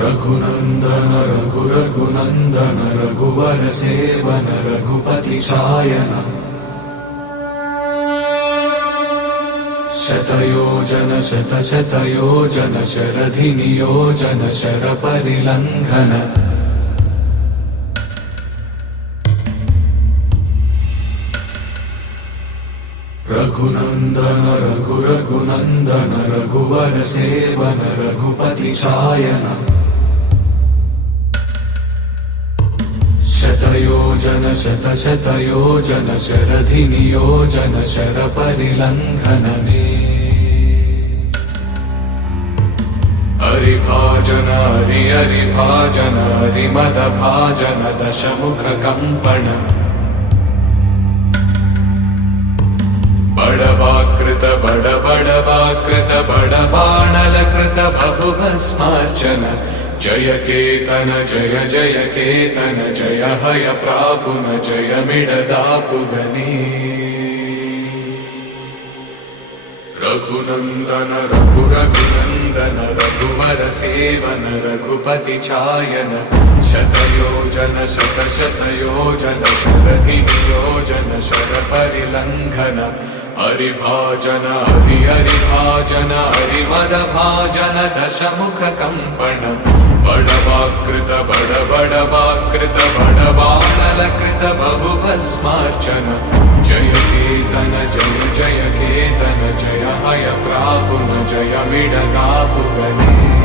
रघुनंदन रघुनंदन रघुवर seven Raghupati Shayan शतयोजन शतशतयोजन शरधि नियोजन शरपरिलंघन रघुनंदन रघुनंदन रघुवर seven Raghupati Shayan शतयोजन शतशतयोजन शरधि नियोजन शरपरिलंघन हरिभाजन हरिभाजन हरिमदभाजन दशमुख कंपन बड़वाकृत बड़वाकृत बड़बाणलकृत बहुभस्मार्चन जय केतन जय जय केतन जय हय प्रापुन जय मिडदापुगनी रघुनंदन रघुनंदन रघुवर सेवन रघुपति चायन शतयोजन शतशतयोजन शरधि नियोजन शरपरिलंघन हरिभाजन हरिभाजन हरिमदभाजन दशमुख कंपन बड़वाकृत बड़वाकृत बड़बाणलकृत बहुभस्मार्चन जय केतन जय जय केतन जय हय प्रापुन जय मिडदापुगनी